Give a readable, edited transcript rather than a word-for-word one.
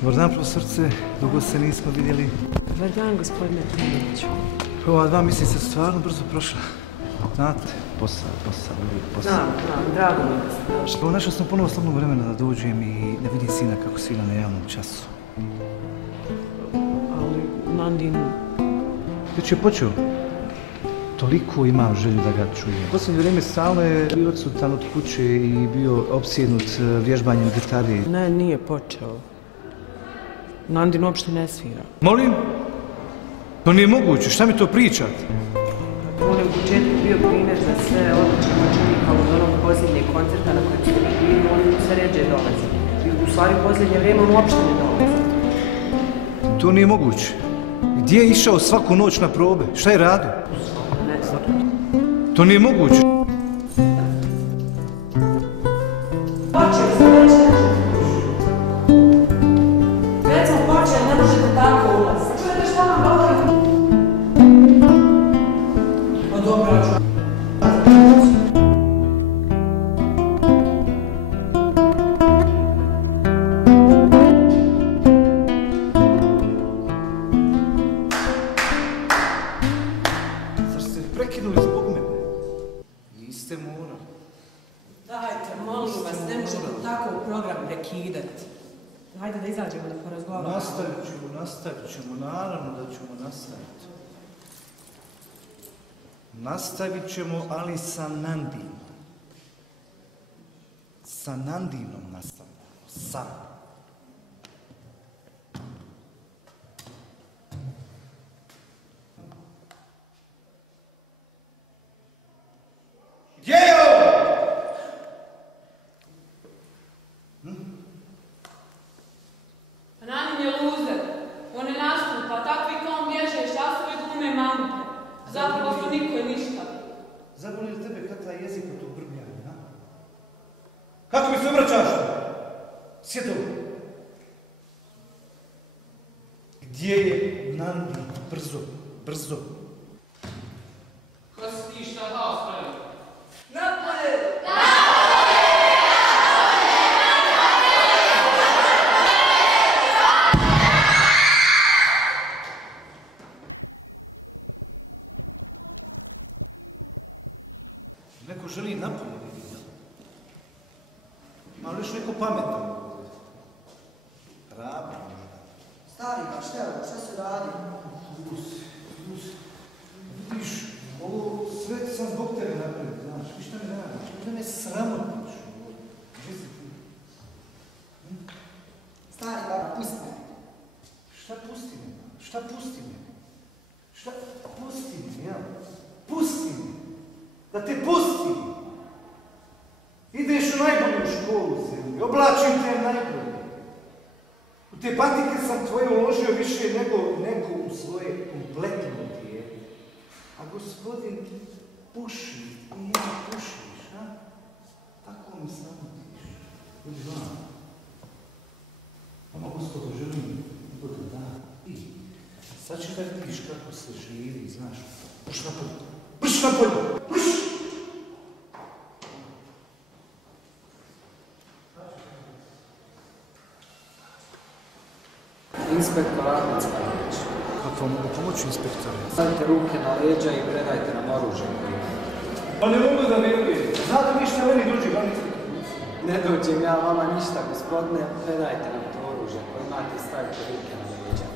Dobar dan, profesorce. Dugo se nismo vidjeli. Dobar dan, gospodine Trinoviću. Ova dva mislim se stvarno brzo prošla. Znate, posao. Znam, drago mi da ste došli. Evo, našao sam ponovo slobodno vremena da dođem i da vidim sina kako svira na javnom času. Ali, Nandin... Već je počeo. Toliko imam želju da ga čujem. U posljednje vrijeme stalno je bio odsutan od kuće i bio opsjednut vježbanjem gitare. Ne, nije počeo. Nandin uopšte ne svira. Molim? To nije moguće, šta mi to pričate? On je u početku bio primjer za sve odlične učenika od onog posljednjeg koncerta na kojem ste vi bili, on se ređe dolazi. I u stvari u posljednje vrijeme on uopšte ne dolazi. To nije moguće. Gdje je išao svaku noć na probe? Šta je radio? Ne znam. To nije moguće. Počeo sam već nešto. Već sam počeo, ne možete tako ulaziti. Čujete šta vam govorim? Pa dobro, čujem. Prekinuli zbog mene. Niste morali. Dajte, molim vas, ne možete tako u program prekidati. Hajde da izađemo da porazgovaramo. Nastavit ćemo, naravno da ćemo nastaviti. Nastavit ćemo, ali sa Nandinom. Sa Nandinom nastavljamo. Sa. Gdje je ovo? Nandin je luzer. On ne nastupa. Takvi kao on bježe, šastu i glume mamute. Zapravo su niko i ništa. Zaboli li tebe kad taj jezik od tog brbljanja, ha? Kako mi se obraćaš? Sjedo. Gdje je Nandin? Brzo. Ko si ti šta dao spravi? Napolje! Neko želi napolje vidjeti. Ali još neko pametan ovdje. Hrabro možda. Stari, pa šta se radi? Vidiš, ovo sve sam zbog tebe napravio, znaš, vi šta mi radiš? Da me sramotiš. Gdje si ti? Stari, baba, pusti me. Šta pusti me? Šta pusti me? Šta pusti me, ja? Pusti me! Da te pustim! Ideš u najbolju školu u zemlji, oblačim te najbolje. U te patike sam tvoje uložio više nego u svoje kompletno dijete. A gospodin puši i ja pušiš, a? Tako mi sramotiš. Budi van. Ono, gospodo, želim bude dan. I sad će da vidiš kako se živi, znaš. Brš napolje! Brš napolje! Brš! Inspektor Ahmed Spanović. Kako vam mogu pomoći, inspektore? Stavite ruke na leđa i predajte nam oružje. Pa ne mogu da vjerujem. Znate vi šta meni dođe, van inspektor? Ne dođem ja vama ništa, gospodine, predajte nam to oružje koje imate i stavite ruke na leđa.